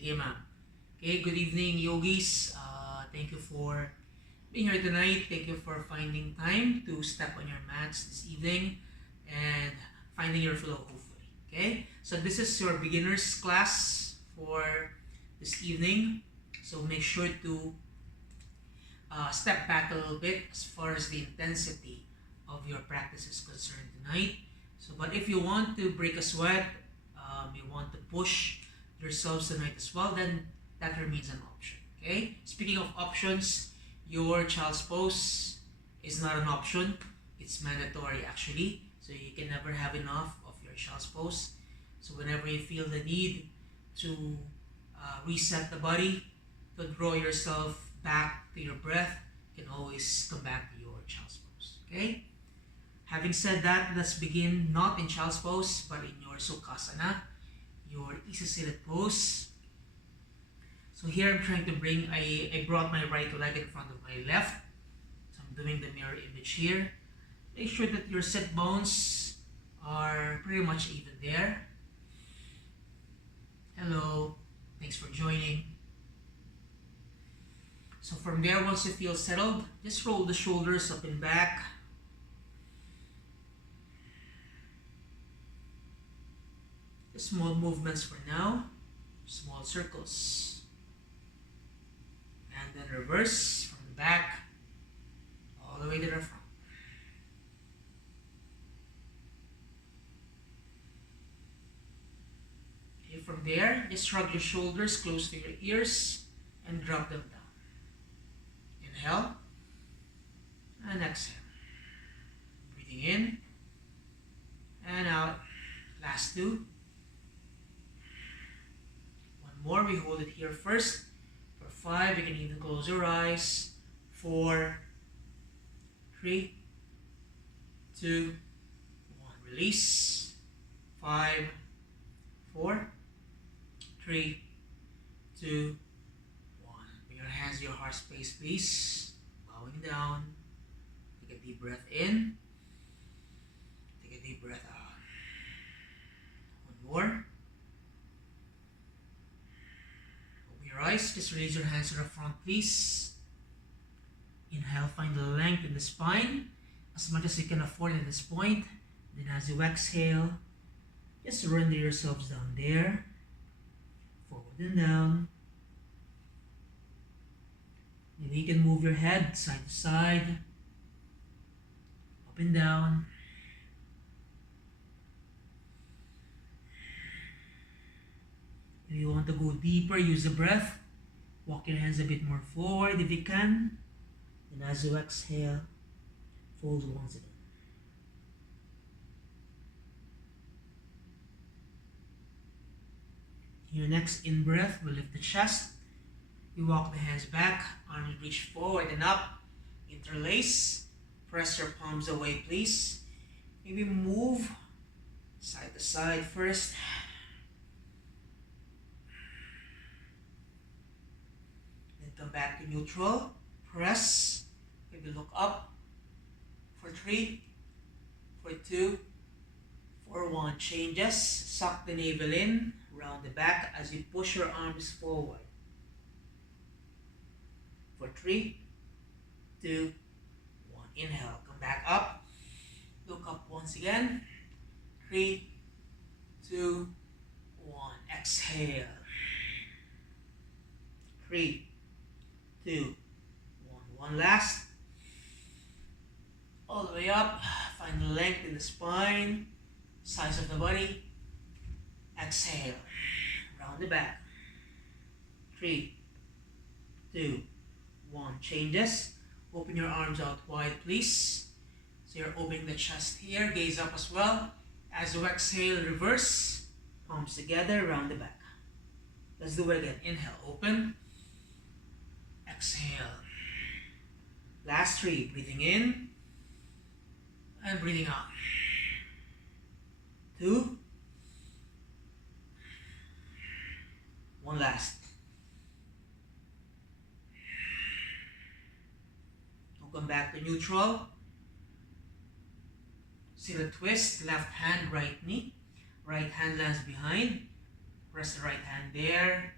Sige, ma'am. Okay, good evening, yogis. Thank you for being here tonight. Thank you for finding time to step on your mats this evening and finding your flow, hopefully. Okay, so this is your beginner's class for this evening. So make sure to step back a little bit as far as the intensity of your practice is concerned tonight. So, but if you want to break a sweat, you want to push yourselves tonight as well, then that remains an option. Okay. Speaking of options, your child's pose is not an option; it's mandatory actually. So you can never have enough of your child's pose. So whenever you feel the need to reset the body, to draw yourself back to your breath, you can always come back to your child's pose. Okay. Having said that, let's begin not in child's pose, but in your Sukhasana, your easy seated pose. So here I'm trying to I brought my right leg in front of my left. So I'm doing the mirror image here. Make sure that your sit bones are pretty much even there. Hello, thanks for joining. So from there, once you feel settled, just roll the shoulders up and back. Small movements for now, small circles. And then reverse from the back all the way to the front. Okay, from there, just shrug your shoulders close to your ears and drop them down. Inhale and exhale. Breathing in and out. Last two. More, we hold it here first. For 5, you can even close your eyes. 4, 3, 2, 1. Release. 5, 4, 3, 2, 1. Bring your hands to your heart space, please. Bowing down. Take a deep breath in. Take a deep breath out. One more. Eyes, just release your hands to the front, please. Inhale, find the length in the spine as much as you can afford at this point. Then as you exhale, just surrender yourselves down there, forward and down. Maybe you can move your head side to side, up and down. If you want to go deeper, use the breath. Walk your hands a bit more forward if you can. And as you exhale, fold once again. Your next in-breath will lift the chest. You walk the hands back, arms reach forward and up. Interlace. Press your palms away, please. Maybe move side to side first. Come back to neutral, press, maybe look up for 3, for 2, for 1. Changes, suck the navel in, round the back as you push your arms forward. For 3, 2, 1. Inhale, come back up, look up once again. 3, 2, 1. Exhale. 3, 2, 1. One last. All the way up. Find the length in the spine, size of the body. Exhale. Round the back. 3, 2, 1. Changes. Open your arms out wide, please. So you're opening the chest here. Gaze up as well. As you exhale, reverse. Palms together, round the back. Let's do it again. Inhale, open. Exhale. Last 3. Breathing in and breathing out. 2. 1 last. Now come back to neutral. Sit a twist. Left hand, right knee. Right hand lands behind. Press the right hand there.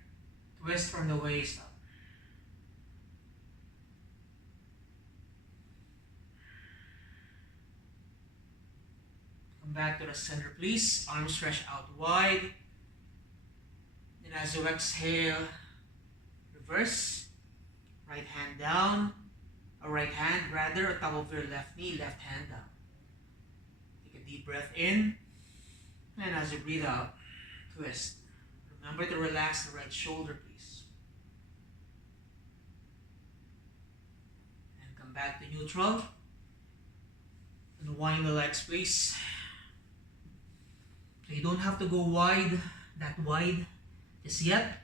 Twist from the waist up. Come back to the center, please. Arms stretch out wide. Then as you exhale, reverse. Right hand down. Or right hand rather on top of your left knee, left hand down. Take a deep breath in. And as you breathe out, twist. Remember to relax the right shoulder, please. And come back to neutral. Unwind the legs, please. So you don't have to go wide, that wide, just yet.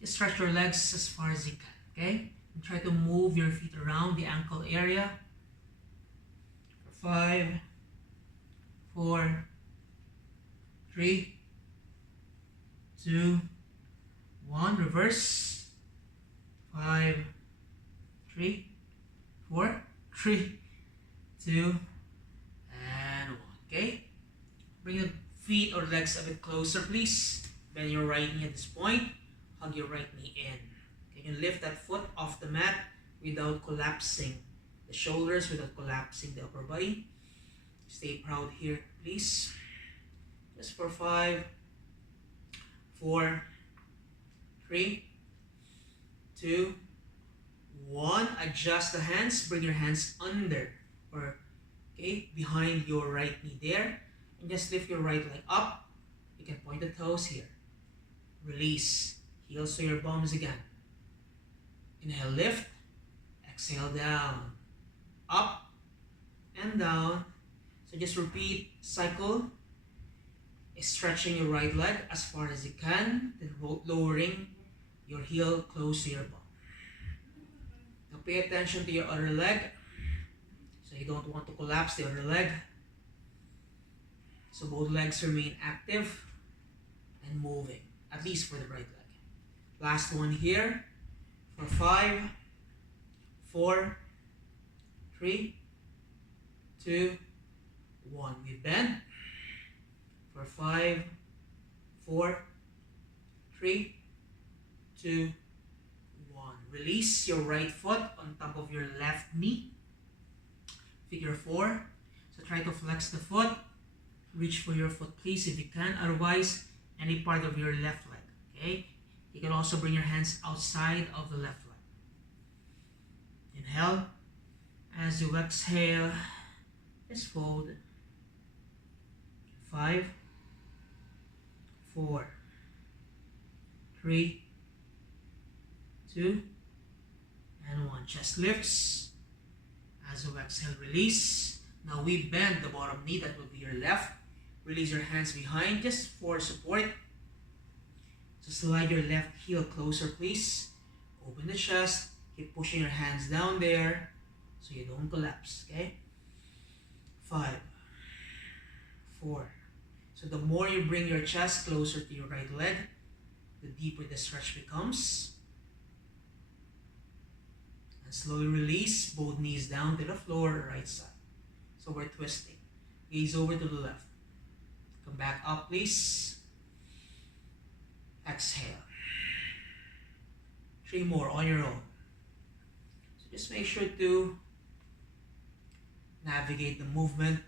Just stretch your legs as far as you can, okay? And try to move your feet around the ankle area. For 5, 4, 3, 2, 1. Reverse. 5, 3, 4, 3, 2, and 1. Okay? Bring your feet or legs a bit closer, please. Bend your right knee at this point. Hug your right knee in. Can you lift that foot off the mat without collapsing the shoulders, without collapsing the upper body? Stay proud here, please. Just for 5, 4, 3, 2, 1. Adjust the hands. Bring your hands under or behind your right knee there. And just lift your right leg up. You can point the toes here. Release. Heels to your bums again. Inhale, lift. Exhale, down. Up and down. So just repeat, cycle. Stretching your right leg as far as you can. Then lowering your heel close to your bum. Now pay attention to your other leg. So you don't want to collapse the other leg. So both legs remain active and moving, at least for the right leg. Last one here. For 5, 4, 3, 2, 1. We bend. For 5, 4, 3, 2, 1. Release your right foot on top of your left knee. Figure 4. So try to flex the foot. Reach for your foot, please, if you can. Otherwise, any part of your left leg. Okay? You can also bring your hands outside of the left leg. Inhale. As you exhale, just fold. 5, 4, 3, 2, and 1. Chest lifts. As you exhale, release. Now we bend the bottom knee, that will be your left. Release your hands behind just for support. So slide your left heel closer, please. Open the chest. Keep pushing your hands down there so you don't collapse, okay? 5, 4. So the more you bring your chest closer to your right leg, the deeper the stretch becomes. And slowly release both knees down to the floor, right side. So we're twisting. Gaze over to the left. Come back up, please. Exhale. 3 more on your own. So just make sure to navigate the movement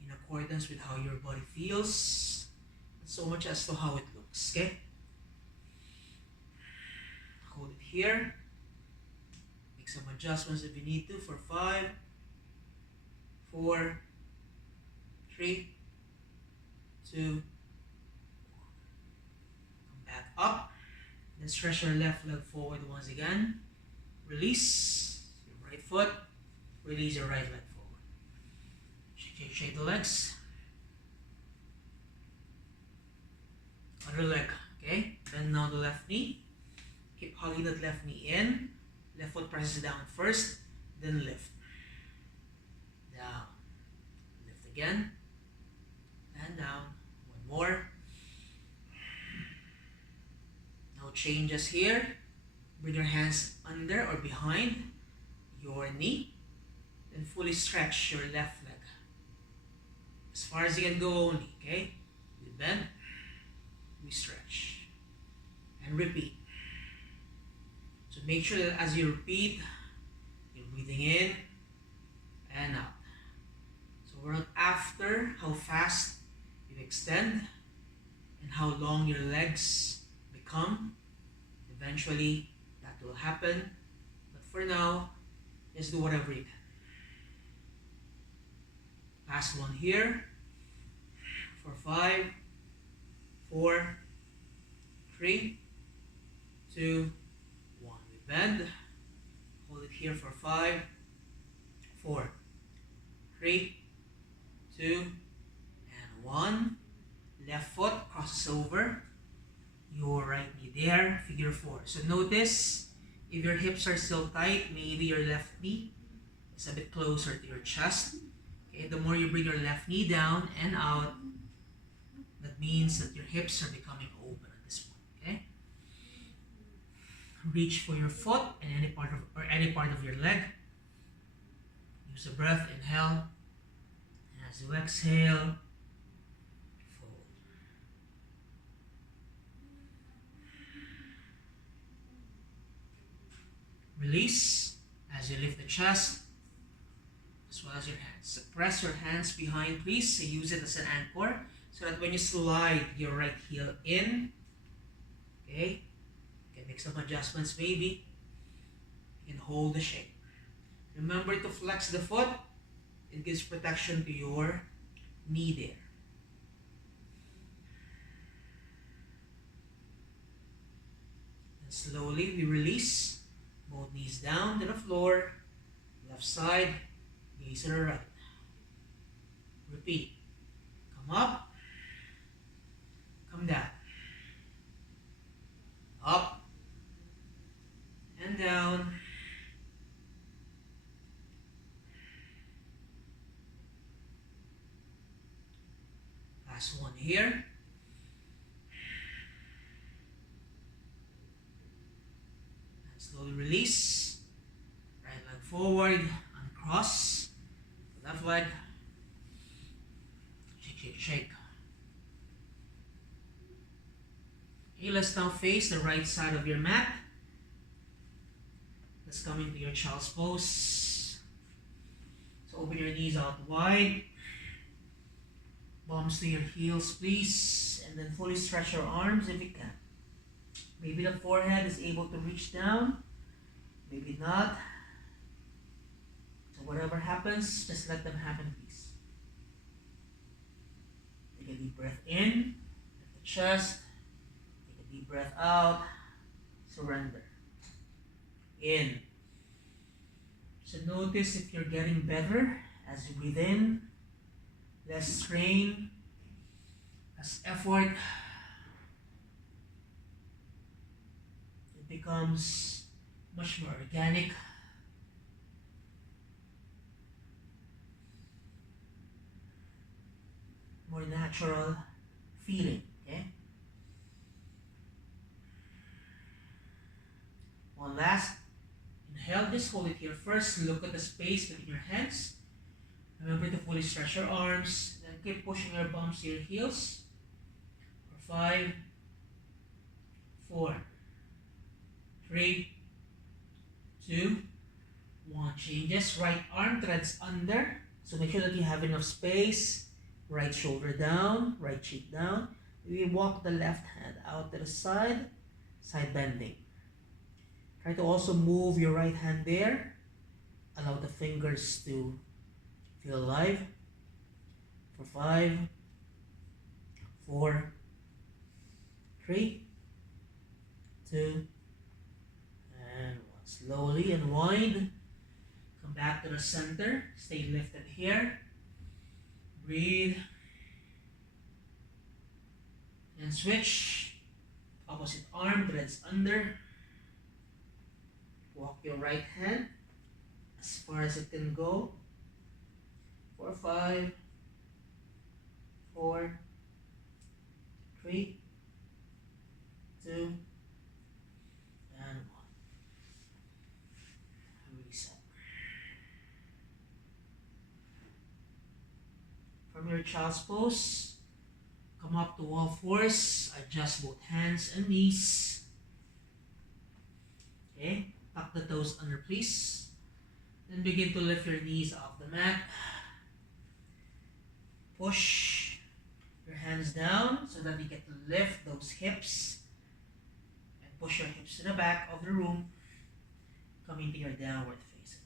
in accordance with how your body feels, not so much as to how it looks, okay? Hold it here. Make some adjustments if you need to for 5, 4, 3, 2, 1. Come back up. Then stretch your left leg forward once again. Release your right foot. Release your right leg forward. Shake the legs. Other leg, okay? Bend down the left knee. Keep hugging that left knee in. Left foot presses down first, then lift. Down. Lift again. And down. One more. No changes here. Bring your hands under or behind your knee. Then fully stretch your left leg. As far as you can go only, okay? We bend. We stretch. And repeat. So make sure that as you repeat, you're breathing in and out. So we're not after how fast you extend and how long your legs become. Eventually, that will happen. But for now, just do whatever you can. Last one here. For 5, 4, 3, 2, 1. We bend. Hold it here for 5, 4, 3, 2, and 1. Left foot crosses over your right knee there, figure 4. So notice if your hips are still tight, maybe your left knee is a bit closer to your chest. Okay, the more you bring your left knee down and out, that means that your hips are becoming open at this point. Okay, reach for your foot and any part of your leg. Use a breath, inhale, and as you exhale, fold. Release as you lift the chest as well as your hands. So press your hands behind, please. So use it as an anchor so that when you slide your right heel in, okay, you can make some adjustments maybe. You can hold the shape. Remember to flex the foot. It gives protection to your knee there. And slowly we release. Both knees down to the floor. Left side, gaze to the right. Repeat. Come up. Come down. Up. And down. Last one here. Slowly release. Right leg forward, uncross. Left leg. Shake, shake, shake. Okay, let's now face the right side of your mat. Let's come into your child's pose. So open your knees out wide. Palms to your heels, please. And then fully stretch your arms if you can. Maybe the forehead is able to reach down. Maybe not. So whatever happens, just let them happen, please. Take a deep breath in. Lift the chest. Take a deep breath out. Surrender. In. So notice if you're getting better as you breathe in. Less strain. Less effort. Becomes much more organic. More natural feeling, okay? One last. Inhale, just hold it here first. Look at the space between your hands. Remember to fully stretch your arms. Then keep pushing your bums to your heels. For 5, 4, 3, 2, 1. Changes. Right arm threads under. So make sure that you have enough space. Right shoulder down. Right cheek down. We walk the left hand out to the side. Side bending. Try to also move your right hand there. Allow the fingers to feel alive. For 5, 4, 3, 2, and 1. Slowly unwind. Come back to the center. Stay lifted here. Breathe. And switch. Opposite arm threads under. Walk your right hand as far as it can go. For 5, 4, 3, 2, and 1. Reset. From your child's pose, come up to all fours, adjust both hands and knees. Tuck the toes under, please. Then begin to lift your knees off the mat. Push your hands down so that you get to lift those hips. And push your hips to the back of the room. Come into your downward facing.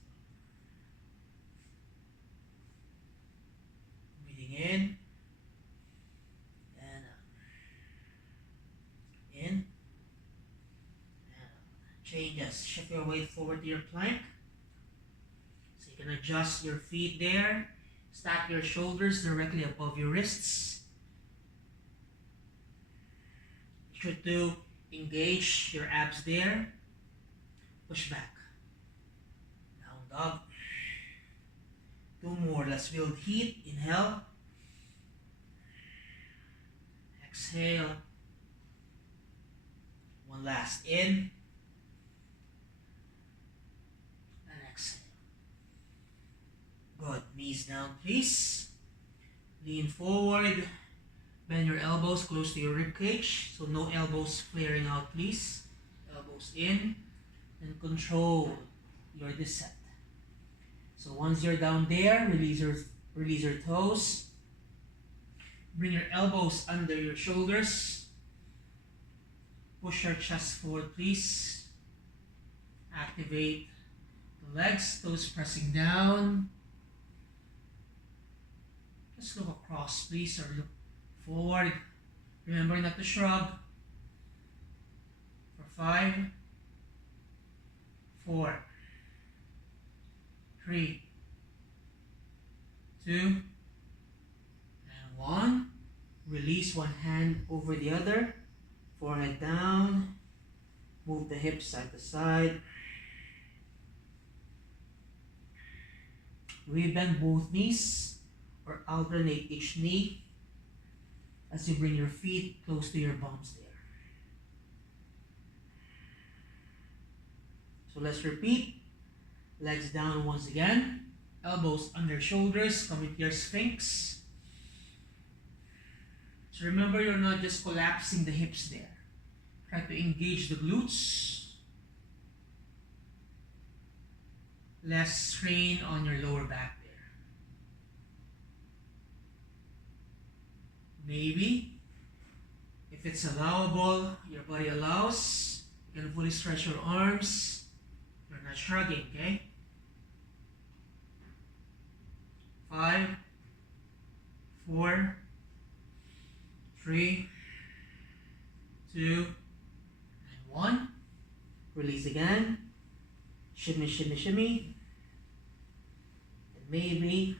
Breathing in. And out. In. And out. Changes. Shift your weight forward to your plank. So you can adjust your feet there. Stack your shoulders directly above your wrists. Try to engage your abs there. Push back. Down dog. 2 more. Let's build heat. Inhale. Exhale. 1 last. In. And exhale. Good. Knees down, please. Lean forward. Bend your elbows close to your rib cage. So no elbows flaring out, please. Elbows in. And control your descent. So once you're down there, release your toes. Bring your elbows under your shoulders. Push your chest forward, please. Activate the legs, toes pressing down. Just look across, please, or look forward. Remember not to shrug. For 5, 4, 3, 2, and 1. Release one hand over the other. Forehead down. Move the hips side to side. Rebend both knees or alternate each knee as you bring your feet close to your bums there. So let's repeat. Legs down once again. Elbows under shoulders. Come into your Sphinx. So remember, you're not just collapsing the hips there. Try to engage the glutes. Less strain on your lower back there. Maybe, if it's allowable, your body allows, you can fully stretch your arms. You're not shrugging, okay? 5, 4, 3, 2, and 1. Release again. Shimmy, shimmy, shimmy. And maybe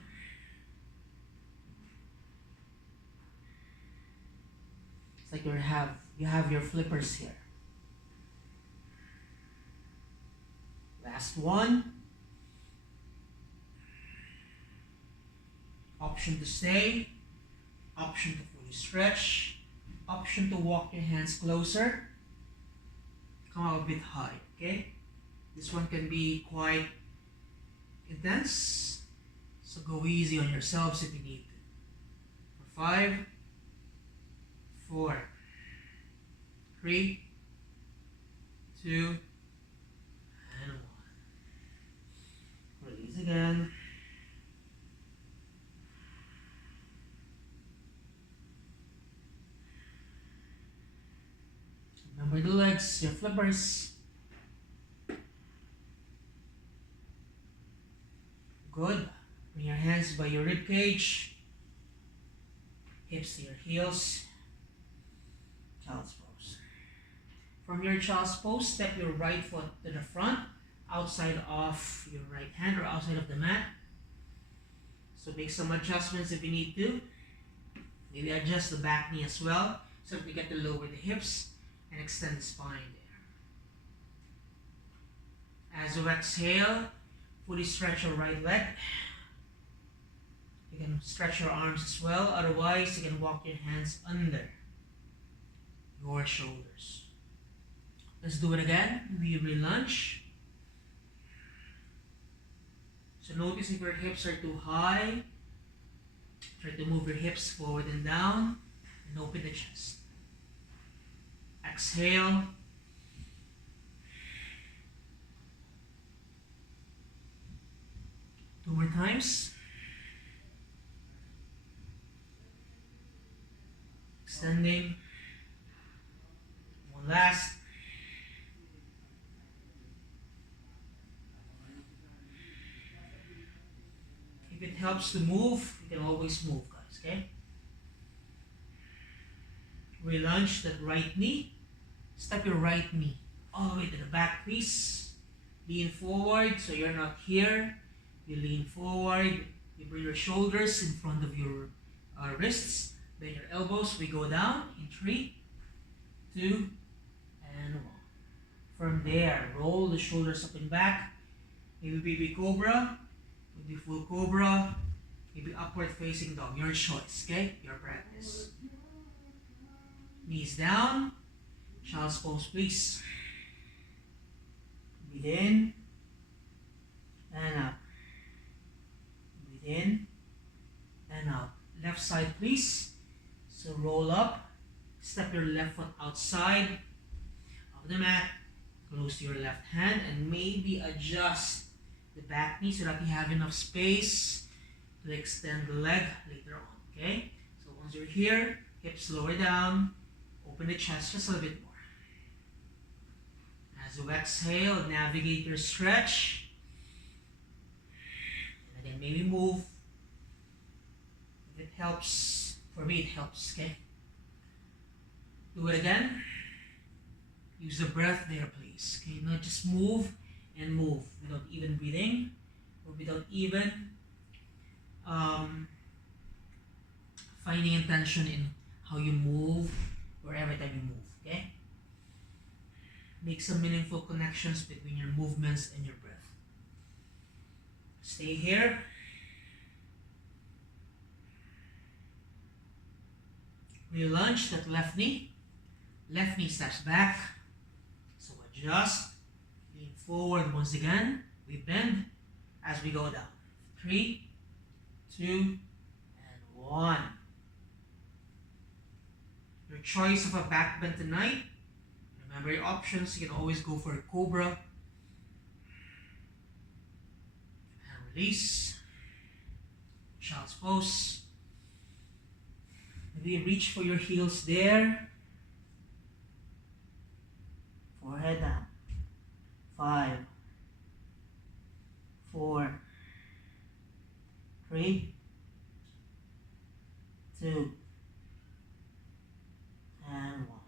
it's like you have your flippers here. Last one. Option to stay. Option to fully stretch. Option to walk your hands closer. Come out a bit high, okay? This one can be quite intense, so go easy on yourselves if you need to. For 5, 4, 3, 2, and 1. Release again. Remember the legs, your flippers. Good. Bring your hands by your rib cage. Hips to your heels. Child's pose. From your child's pose, step your right foot to the front, outside of your right hand or outside of the mat. So make some adjustments if you need to. Maybe adjust the back knee as well, so that we get to lower the hips and extend the spine there. As you exhale, fully stretch your right leg. You can stretch your arms as well. Otherwise, you can walk your hands under your shoulders. Let's do it again. We relunge. So notice if your hips are too high. Try to move your hips forward and down and open the chest. Exhale. times. Extending. One last. If it helps to move, you can always move, guys, okay? Relunge that right knee. Step your right knee all the way to the back, please. Lean forward so you're not here. You lean forward. You bring your shoulders in front of your wrists. Then your elbows. We go down in 3, 2, and 1. From there, roll the shoulders up and back. Maybe baby cobra. Maybe full cobra. Maybe upward facing dog. Your choice, okay? Your practice. Knees down. Child's pose, please. Breathe in and out. Breathe in and out. Left side, please. So roll up. Step your left foot outside of the mat. Close to your left hand and maybe adjust the back knee so that you have enough space to extend the leg later on. Okay? So once you're here, hips lower down. Open the chest just a little bit more. As you exhale, navigate your stretch. And again, maybe move. If it helps, for me it helps, okay? Do it again. Use the breath there, please. Okay, not just move and move without even breathing or without even finding intention in how you move or every time you move, okay? Make some meaningful connections between your movements and your breath. Stay here. Relunge that left knee. Left knee steps back. So adjust. Lean forward once again. We bend as we go down. 3, 2, and 1. Your choice of a back bend tonight. Remember your options. You can always go for a cobra. And release. Child's pose. Maybe reach for your heels there. Forehead down. 5, 4, 3, 2, and 1.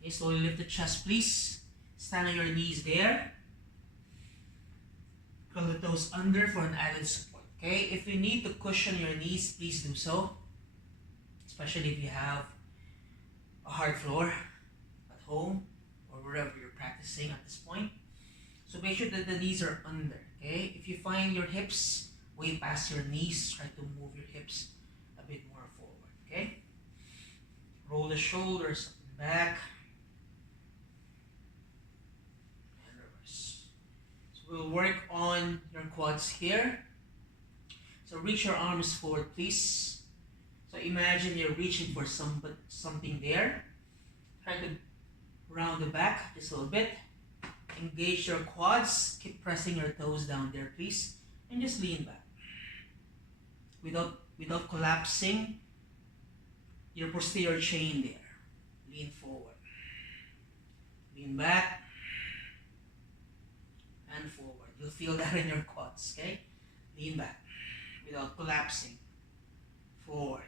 Okay, slowly lift the chest, please. Stand on your knees there. Curl the toes under for an added support. Okay, if you need to cushion your knees, please do so. Especially if you have a hard floor at home or wherever you're practicing at this point. So make sure that the knees are under. Okay, if you find your hips way past your knees, try to move your hips a bit more forward. Okay, roll the shoulders up and back. We'll work on your quads here. So reach your arms forward, please. So imagine you're reaching for something there. Try to round the back just a little bit. Engage your quads. Keep pressing your toes down there, please. And just lean back. Without collapsing your posterior chain there. Lean forward. Lean back. And forward. You'll feel that in your quads, okay? Lean back without collapsing. Forward.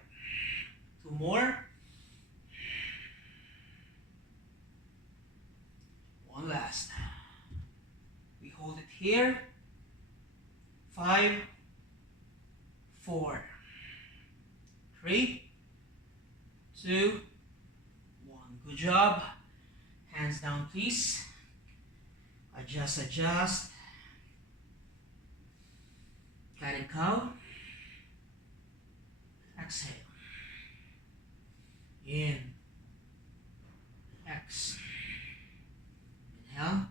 2 more. 1 last. We hold it here. 5, 4, 3, 2, 1. Good job. Hands down, please. Adjust. Cat and cow. Exhale. In. X. Inhale.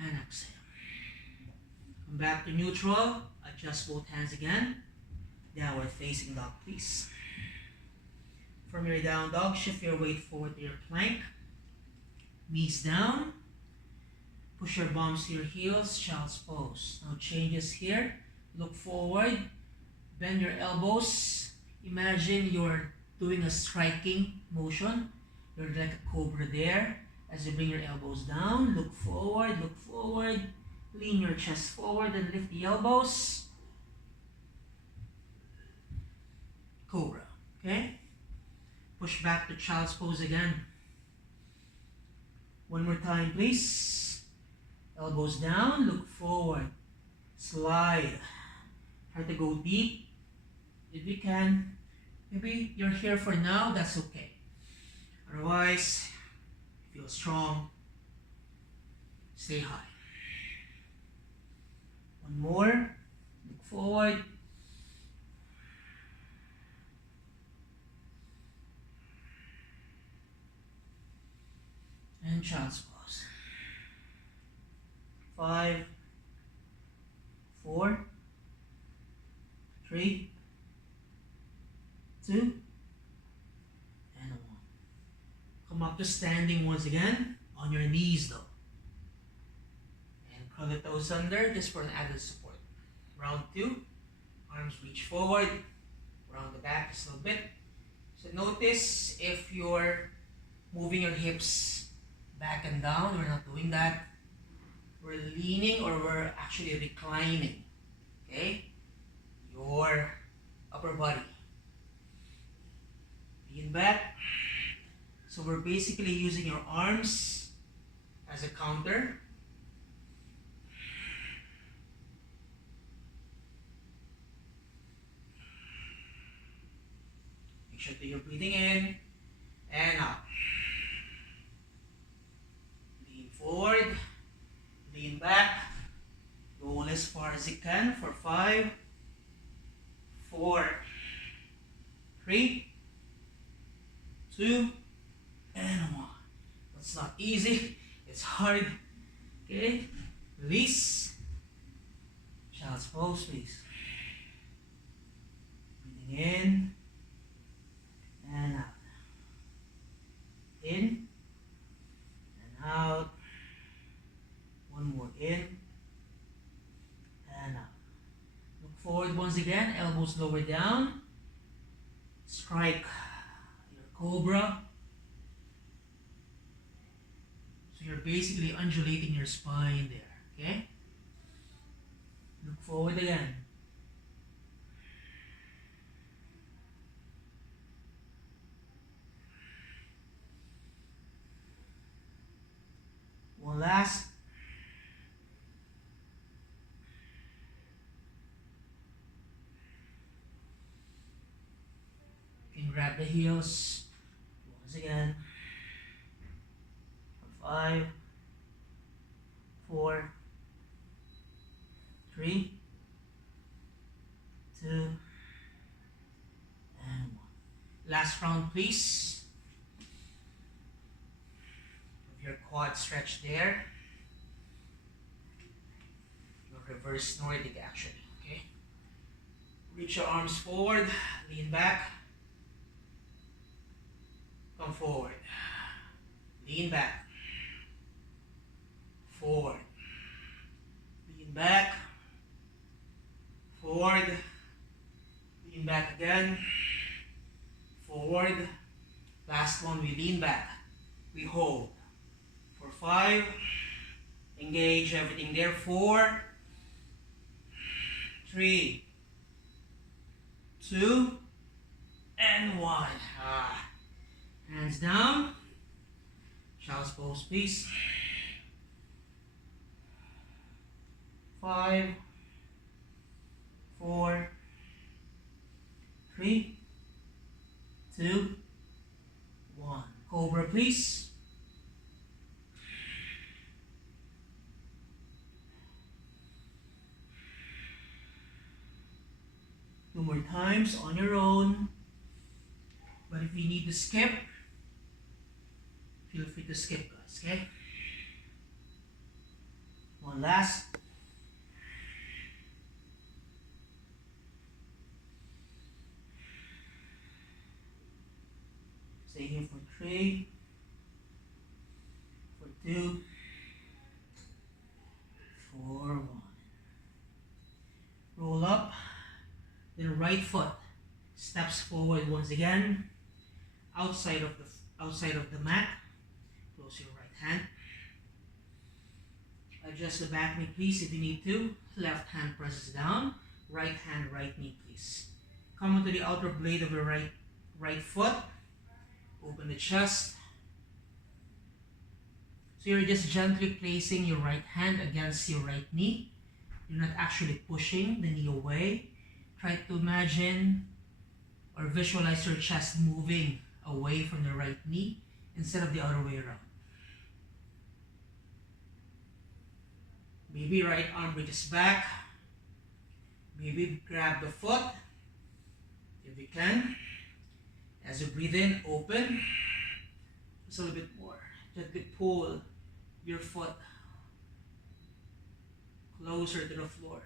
And exhale. Come back to neutral. Adjust both hands again. Downward facing dog, please. From your down dog, shift your weight forward to your plank. Knees down. Push your palms to your heels, child's pose. No changes here. Look forward. Bend your elbows. Imagine you're doing a striking motion. You're like a cobra there. As you bring your elbows down, look forward, look forward. Lean your chest forward and lift the elbows. Cobra. Okay? Push back to child's pose again. One more time, please. Elbows down, look forward. Slide. Try to go deep if you can. Maybe you're here for now, that's okay. Otherwise, feel strong. Stay high. One more. Look forward. And child's pose. 5, 4, 3, 2, and 1. Come up to standing once again, on your knees though. And curl the toes under just for an added support. Round 2, arms reach forward, round the back just a little bit. So notice if you're moving your hips back and down, we're not doing that. We're leaning or we're actually reclining, okay? Your upper body. Lean back. So we're basically using your arms as a counter. Make sure that you're breathing in and out. Lean forward, lean back, roll as far as you can for 5, 4, 3, 2, and 1. That's not easy, it's hard. Okay, release. Child's pose, please. Breathing in and out. In and out. One more in and out. Look forward once again, elbows lower down. Strike your cobra. So you're basically undulating your spine there, okay? Look forward again. One last. You can grab the heels once again. 5, 4, 3, 2, and 1. Last round, please. With your quad stretched there. Your reverse Nordic action. Okay. Reach your arms forward, lean back. Come forward. Lean back. Forward. Lean back. Forward. Lean back again. Forward. Last one, we lean back. We hold. For 5. Engage everything there. 4. 3. 2. And 1. Hands down. Child's pose, please. 5, 4, 3, 2, 1. Cobra, please. Two more times on your own. But if you need to skip, feel free to skip, guys, okay? One last. Stay here for 3, for 2, for 1. Roll up. Then right foot steps forward once again, outside of the mat. Close your right hand. Adjust the back knee, please, if you need to. Left hand presses down. Right hand, right knee, please. Come onto the outer blade of your right foot. Open the chest. So you're just gently placing your right hand against your right knee. You're not actually pushing the knee away. Try to imagine or visualize your chest moving away from the right knee instead of the other way around. Maybe right arm reaches back. Maybe grab the foot if you can. As you breathe in, open. Just a little bit more. Gently pull your foot closer to the floor.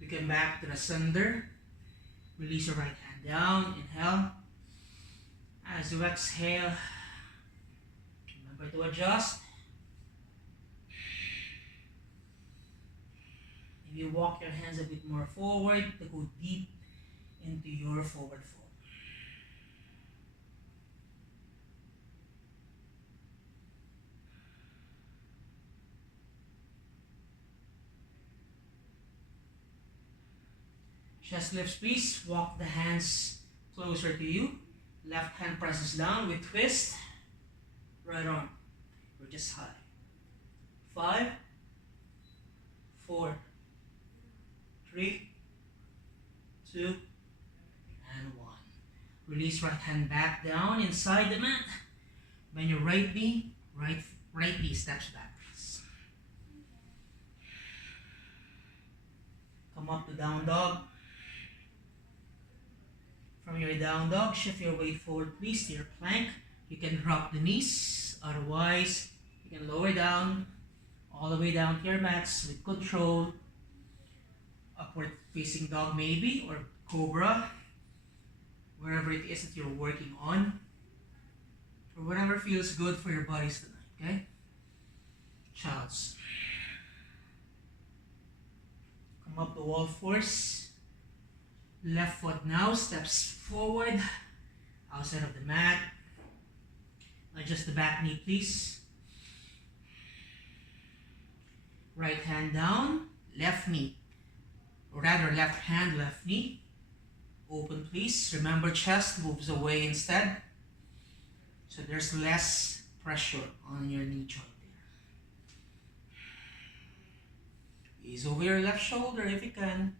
We come back to the center. Release your right hand down. Inhale. As you exhale, remember to adjust. Maybe walk your hands a bit more forward to go deep into your forward fold. Chest lifts, please. Walk the hands closer to you. Left hand presses down with twist. Right arm reaches high. 5, 4, 3, 2, and 1. Release right hand back down inside the mat. Bend your right knee, right knee steps back. Come up to down dog. From your down dog, shift your weight forward, please, to your plank. You can drop the knees, otherwise you can lower down, all the way down to your mats with control. Upward facing dog maybe, or cobra, wherever it is that you're working on, or whatever feels good for your bodies tonight, okay? Child's. Come up to all fours. Left foot now steps forward, outside of the mat. Adjust the back knee, please. Right hand down, left knee. Or rather, left hand, left knee. Open, please. Remember, chest moves away instead. So there's less pressure on your knee joint there. Ease over your left shoulder if you can.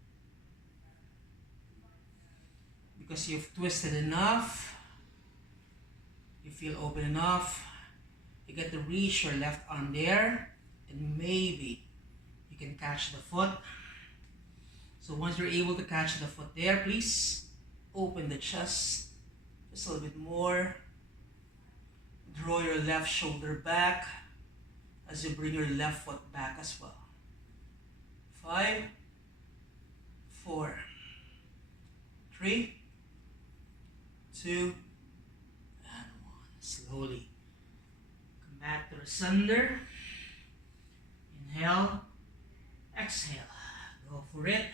Because you've twisted enough, you feel open enough, you get to reach your left arm there, and maybe you can catch the foot. So once you're able to catch the foot there, please open the chest just a little bit more. Draw your left shoulder back as you bring your left foot back as well. 5, 4, 3, 2, and 1. Slowly come back to the center. Inhale, exhale. Go for it.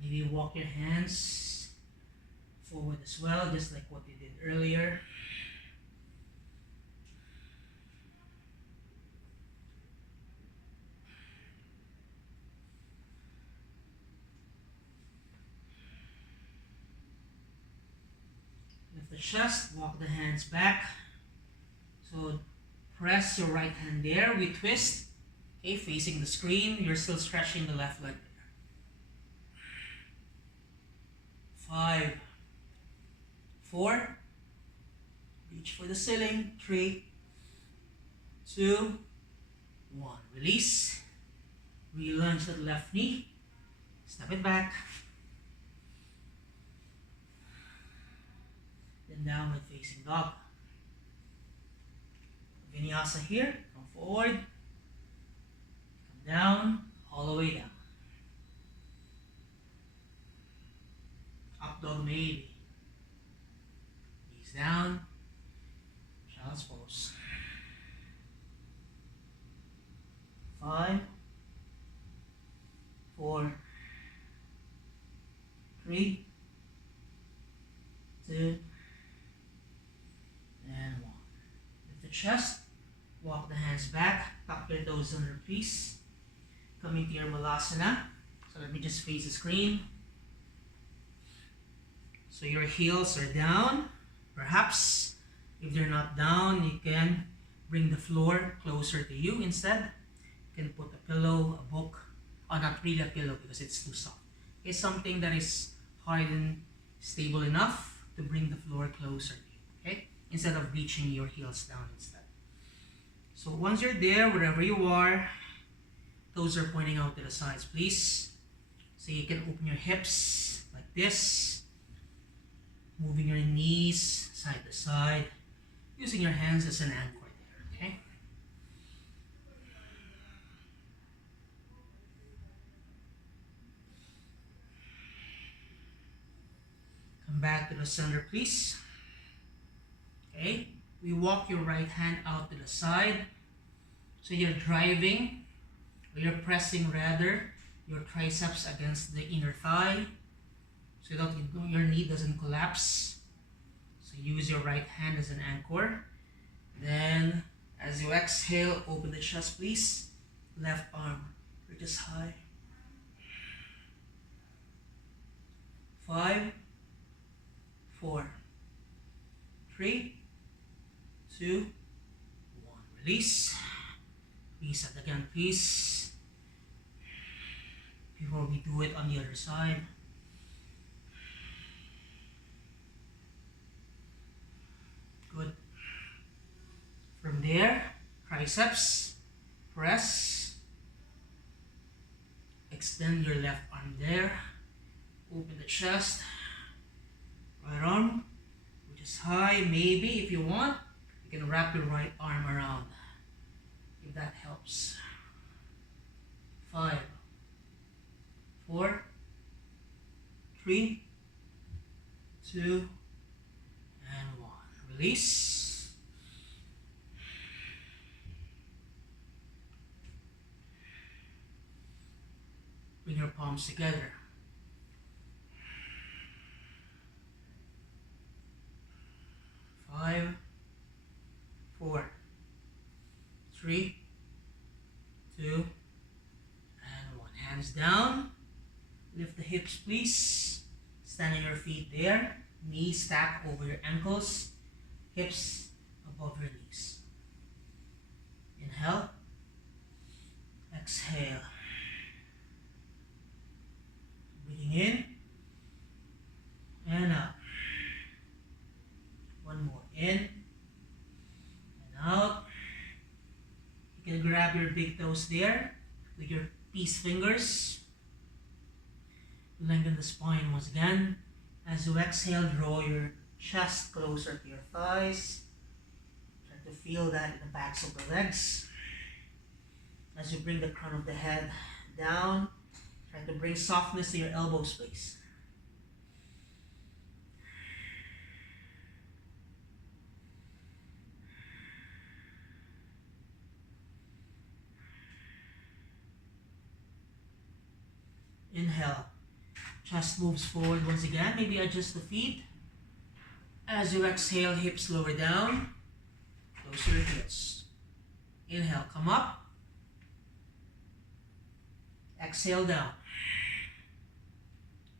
Maybe walk your hands forward as well, just like what you did earlier. Lift the chest, walk the hands back. So press your right hand there, we twist. Okay, facing the screen, you're still stretching the left leg there. 5, 4, reach for the ceiling. 3, 2, 1. Release. Re-lunge the left knee. Step it back. Then downward facing dog. Vinyasa here. Come forward. Come down. All the way down. Up dog maybe. Knees down. Child's 3, 2, and 1. Lift the chest. Walk the hands back. Tuck your toes under, please. Come into your Malasana. So let me just face the screen. So your heels are down. Perhaps if they're not down, you can bring the floor closer to you instead. You can put a pillow, a book, or not really a pillow because it's too soft. It's something that is hard and stable enough to bring the floor closer to you, okay? Instead of reaching your heels down instead. So once you're there, wherever you are, toes are pointing out to the sides, please. So you can open your hips like this, moving your knees side to side, using your hands as an anchor there, okay? Come back to the center, please. Okay, we walk your right hand out to the side. So you're driving, or you're pressing rather, your triceps against the inner thigh so that your knee doesn't collapse. So use your right hand as an anchor. Then, as you exhale, open the chest, please. Left arm reaches high. 5, 4, 3, 2, 1. Release. Reset again, please. Before we do it on the other side. Good. From there, triceps, press. Extend your left arm there. Open the chest. Right arm, which is high. Maybe if you want, you can wrap your right arm around, if that helps. 5, 4, 3, 2, and 1. Release. Bring your palms together. 5, 4, 3, 2, and 1. Hands down. Lift the hips, please. Stand on your feet there. Knees stack over your ankles. Hips above your knees. Inhale. Exhale. Breathing in and out. One more. In and out. You can grab your big toes there with your peace fingers. Lengthen the spine once again. As you exhale, draw your chest closer to your thighs. Try to feel that in the backs of the legs. As you bring the crown of the head down, try to bring softness to your elbow space. Inhale. Chest moves forward once again. Maybe adjust the feet. As you exhale, hips lower down. Close your hips. Inhale, come up. Exhale, down.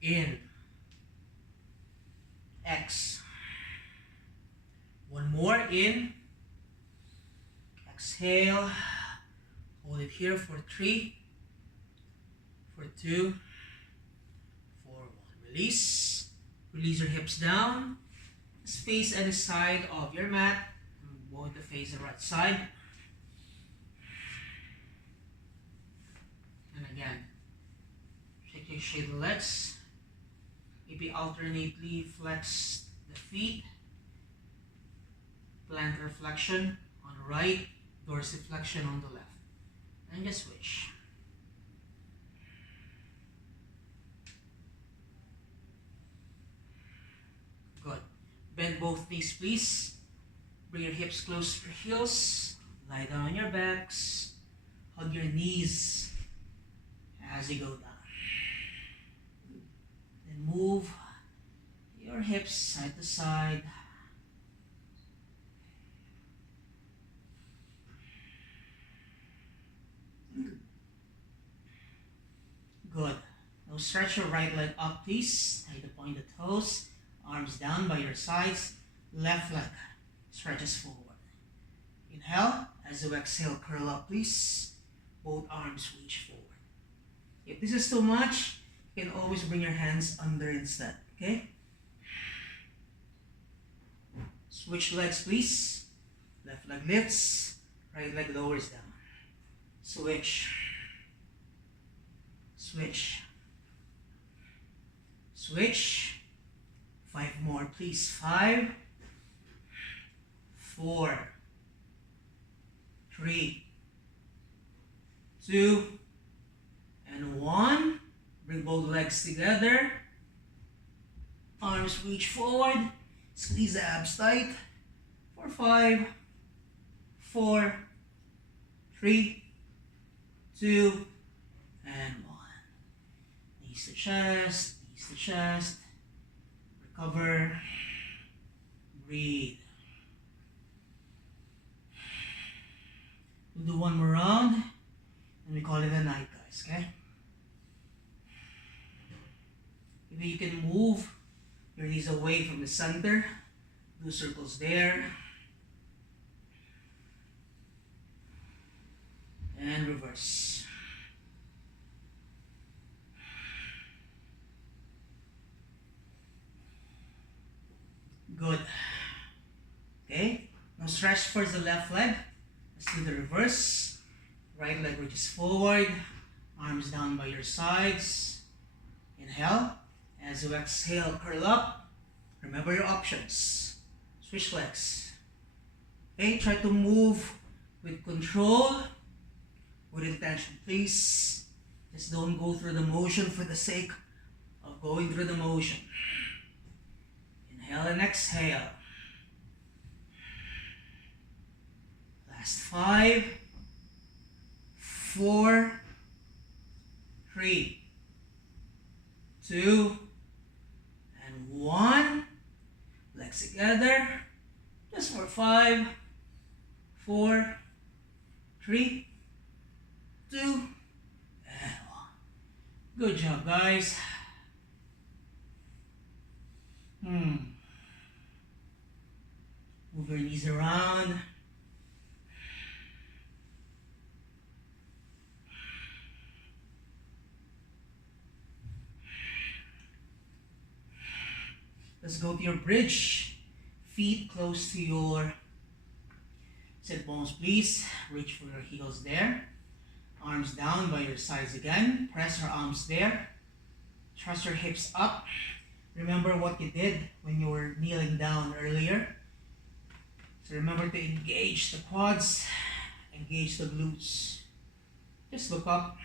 In. X. One more. In. Exhale. Hold it here for 3, for 2, for 1. Release. Release your hips down. Just face at the side of your mat. I'm going to face the right side. And again, shake the legs. Maybe alternately flex the feet. Plantar flexion on the right, dorsiflexion on the left. And just switch. Good. Bend both knees, please. Bring your hips close to your heels. Lie down on your backs. Hug your knees as you go down. Then move hips, side to side. Good. Now stretch your right leg up, please. Tie the pointed toes. Arms down by your sides. Left leg stretches forward. Inhale. As you exhale, curl up, please. Both arms reach forward. If this is too much, you can always bring your hands under instead. Okay? Switch legs, please. Left leg lifts. Right leg lowers down. Switch. Switch. Switch. 5 more, please. 5, 4, 3, 2, and 1. Bring both legs together. Arms reach forward. Squeeze the abs tight. For 5, 4, 3, 2, and 1. Knees to chest, knees to chest. Recover. Breathe. We'll do one more round, and we call it a night, guys, okay? Maybe you can move your knees away from the center. Do circles there. And reverse. Good. Okay. Now stretch first the left leg. Let's do the reverse. Right leg reaches forward. Arms down by your sides. Inhale. As you exhale, curl up. Remember your options. Switch legs. Okay, try to move with control, with intention, please. Just don't go through the motion for the sake of going through the motion. Inhale and exhale. Last 5, 4, 3, 2, and 1. Legs together. Just for 5, 4, 3, 2, and 1. Good job, guys. Move your knees around. Let's go to your bridge. Feet close to your sit bones, please. Reach for your heels there. Arms down by your sides again. Press your arms there. Thrust your hips up. Remember what you did when you were kneeling down earlier. So remember to engage the quads, engage the glutes. Just look up.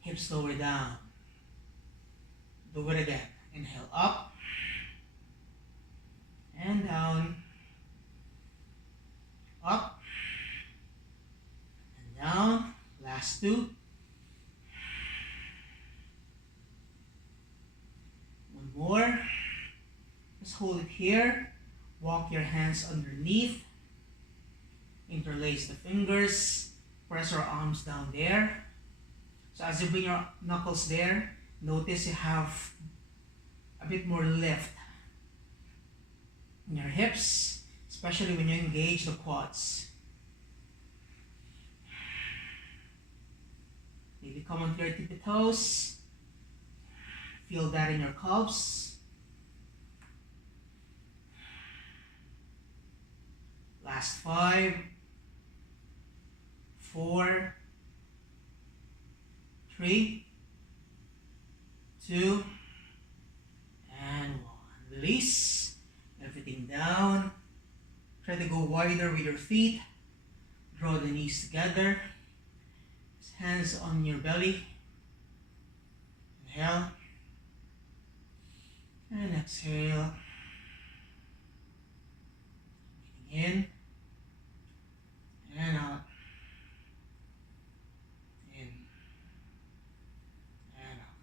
Hips lower down. Do it again. Inhale up and down, up and down. Last 2. One more. Just hold it here. Walk your hands underneath. Interlace the fingers. Press your arms down there. So as you bring your knuckles there, notice you have a bit more lift in your hips, especially when you engage the quads. Maybe come onto your tippy toes. Feel that in your calves. Last 5, 4, 3, 2, and 1. Release everything down. Try to go wider with your feet. Draw the knees together. Hands on your belly. Inhale. And exhale. Breathing in. And out. In. And out.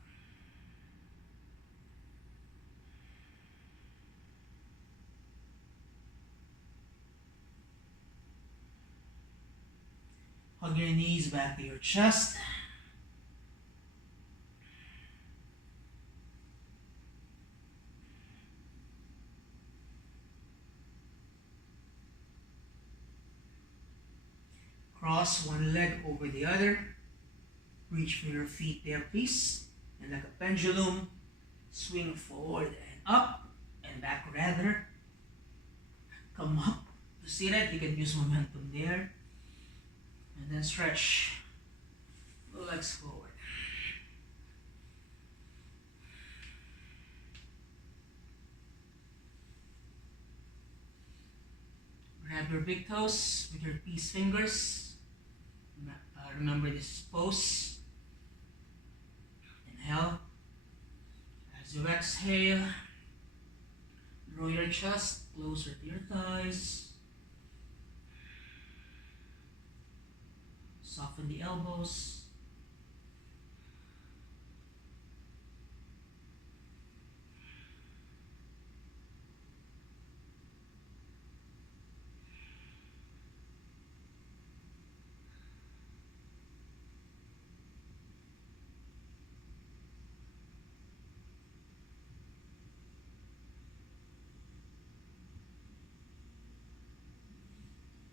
your knees back to your chest. Cross one leg over the other. Reach for your feet there, please. And like a pendulum, swing forward and up and back rather. Come up to seated. You can use momentum there. And then stretch the legs forward. Grab your big toes with your peace fingers. Remember this pose. Inhale. As you exhale, draw your chest closer to your thighs. Soften the elbows.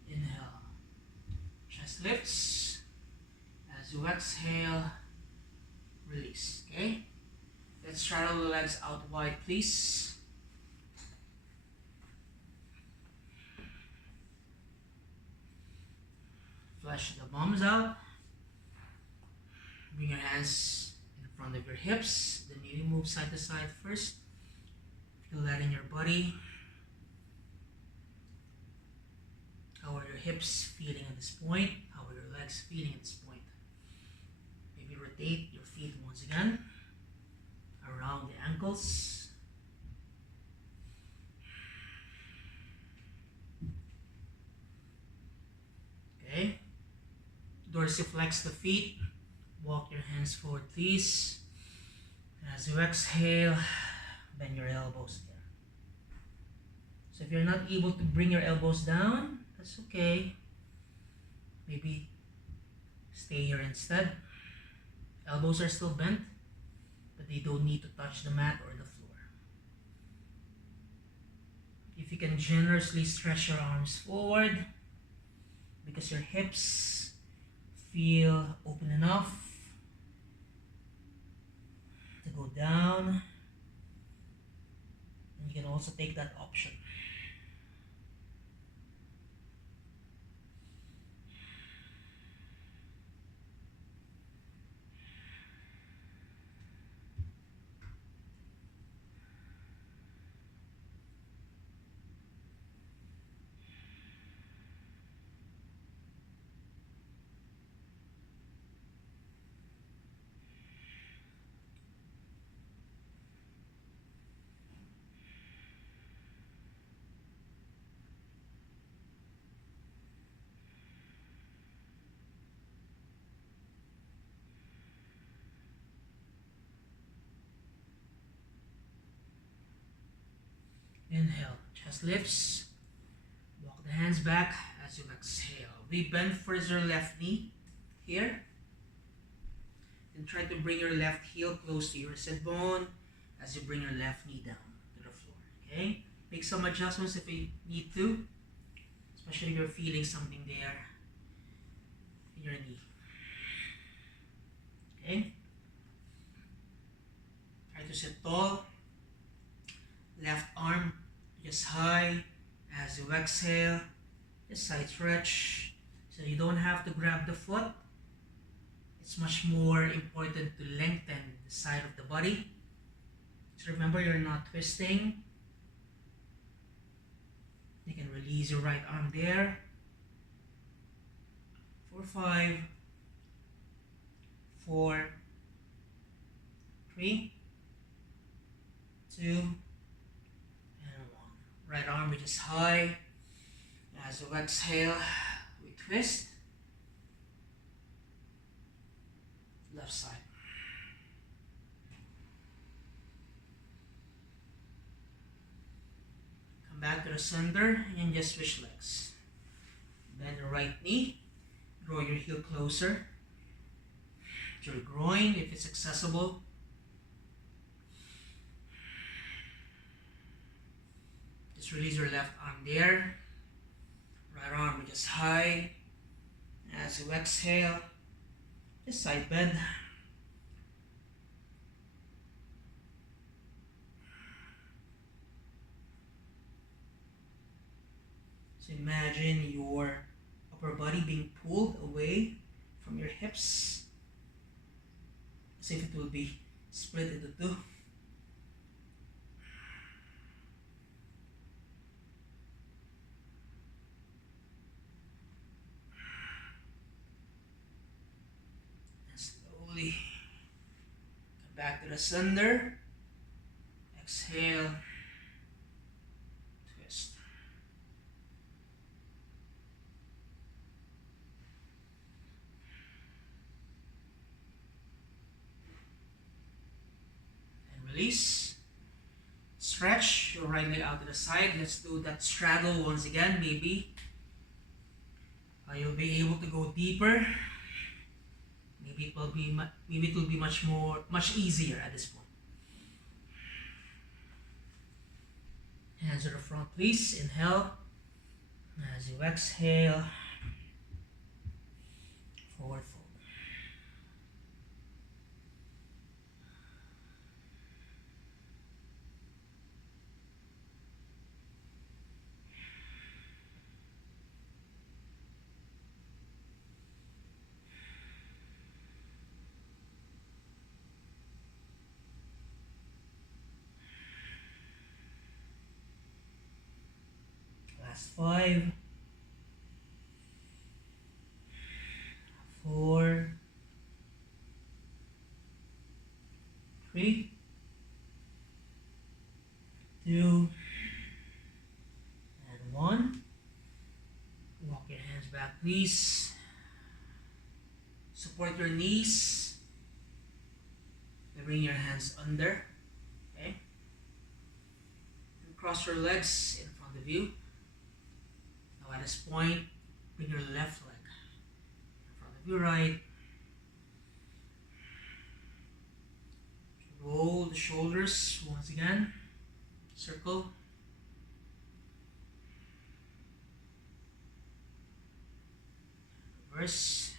Inhale. Chest lifts. As you exhale, release. Okay? Let's straddle the legs out wide, please. Flesh the palms out. Bring your hands in front of your hips. Then you move side to side first. Feel that in your body. How are your hips feeling at this point? How are your legs feeling at this point? Maybe rotate your feet once again around the ankles. Okay. Dorsiflex the feet. Walk your hands forward, please. As you exhale, bend your elbows again. So if you're not able to bring your elbows down, that's okay. Maybe stay here instead. Elbows are still bent, but they don't need to touch the mat or the floor. If you can generously stretch your arms forward, because your hips feel open enough to go down, and you can also take that option. Inhale, chest lifts. Walk the hands back as you exhale. We bend first your left knee here. And try to bring your left heel close to your sit bone as you bring your left knee down to the floor. Okay? Make some adjustments if you need to. Especially if you're feeling something there in your knee. Okay? Try to sit tall. Left arm just high. As you exhale, just side stretch. So you don't have to grab the foot. It's much more important to lengthen the side of the body. So remember, you're not twisting. You can release your right arm there. 4, 5, 4, 3, 2, and 1. Right arm is just high. As you exhale, we twist. Left side. Come back to the center and just switch legs. Bend the right knee. Draw your heel closer to your groin if it's accessible. Just release your left arm there. Right arm just high. As you exhale, just side bend. So imagine your upper body being pulled away from your hips, as if it will be split into two. And slowly come back to the center. Exhale, twist. And release. Stretch your right leg out to the side. Let's do that straddle once again. Maybe you'll be able to go deeper. Maybe it will be much easier at this point. Hands to the front, please. Inhale. As you exhale, forward fold. Last 5, 4, 3, 2, and 1. Walk your hands back, please. Support your knees. Bring your hands under. Okay. And cross your legs in front of you. Now at this point, bring your left leg in front of your right. Roll the shoulders once again. Circle. Reverse.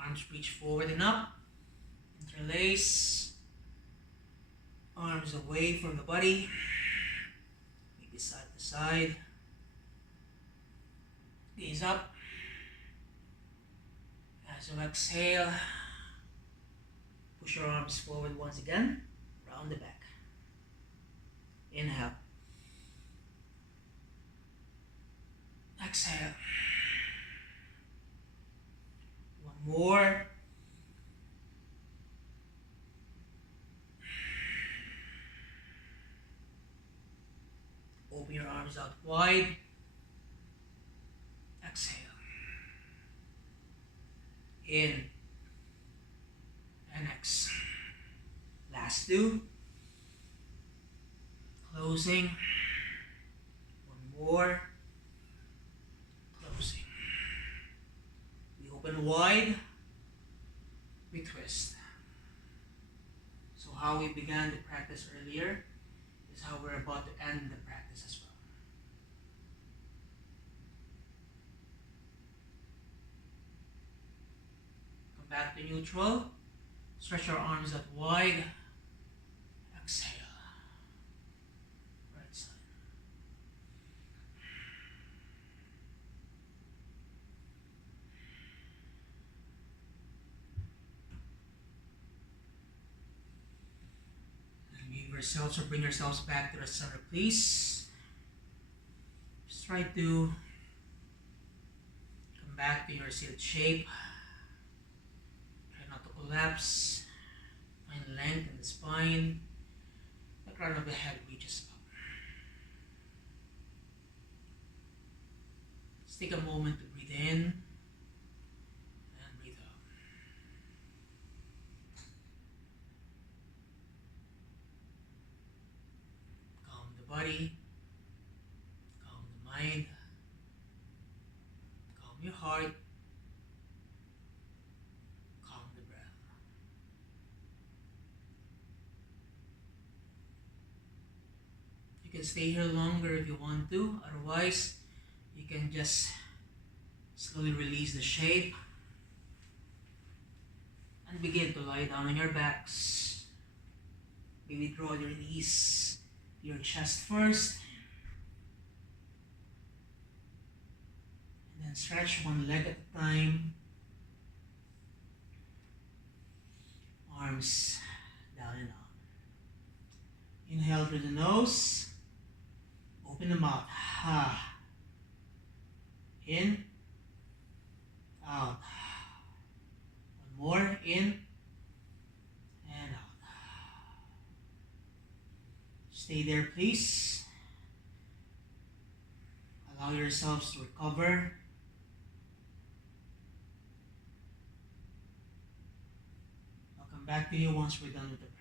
Arms reach forward and up. Interlace. Arms away from the body. Maybe side to side. Gaze up. As you exhale, push your arms forward once again. Round the back. Inhale. Exhale. One more. Open your arms out wide. Exhale. In and exhale. Last 2. Closing. One more. Closing. We open wide. We twist. So how we began the practice earlier is how we're about to end the practice as well. Come back to neutral. Stretch your arms out wide. Exhale. Right side. And leave yourselves or bring yourselves back to the center, please. Just try to come back to your seated shape. Try not to collapse. Find length in the spine. The crown of the head reaches up. Let's take a moment to breathe in and breathe out. Calm the body. can stay here longer if you want to. Otherwise, you can just slowly release the shape and begin to lie down on your backs. Maybe draw your knees to your chest first. And then stretch one leg at a time. Arms down and up. Inhale through the nose. Open the mouth. Ha. In. Out. One more. In. And out. Stay there, please. Allow yourselves to recover. I'll come back to you once we're done with the practice.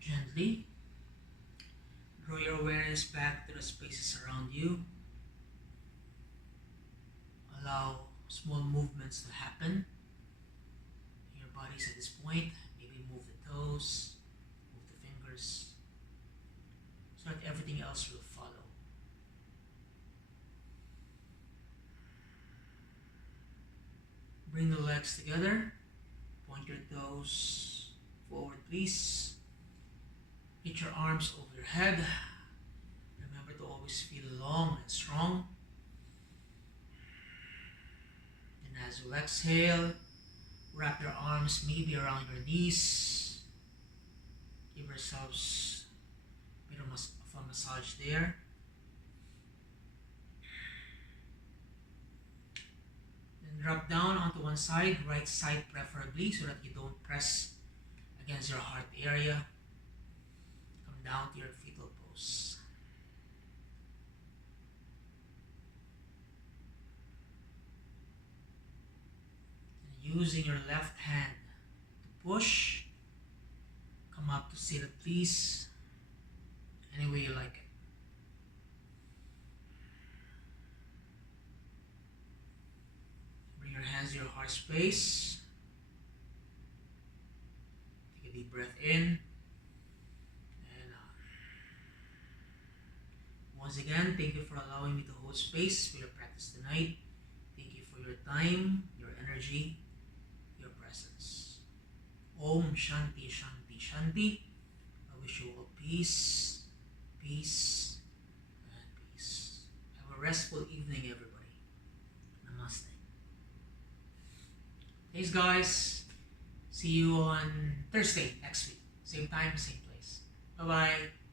Gently draw your awareness back to the spaces around you. Allow small movements to happen in your bodies at this point. Maybe move the toes, move the fingers, so that everything else will follow. Bring the legs together. Point your toes forward, please. Get your arms over your head. Remember to always feel long and strong. And as you exhale, wrap your arms maybe around your knees. Give yourselves a bit of a massage there. Then drop down onto one side, right side preferably, so that you don't press against your heart area. Down to your fetal pose. And using your left hand to push, come up to seated please, any way you like it. Bring your hands to your heart space. Take a deep breath in. Once again, thank you for allowing me to hold space for your practice tonight. Thank you for your time, your energy, your presence. Om Shanti Shanti Shanti. I wish you all peace, peace, and peace. Have a restful evening, everybody. Namaste. Thanks, guys. See you on Thursday next week. Same time, same place. Bye-bye.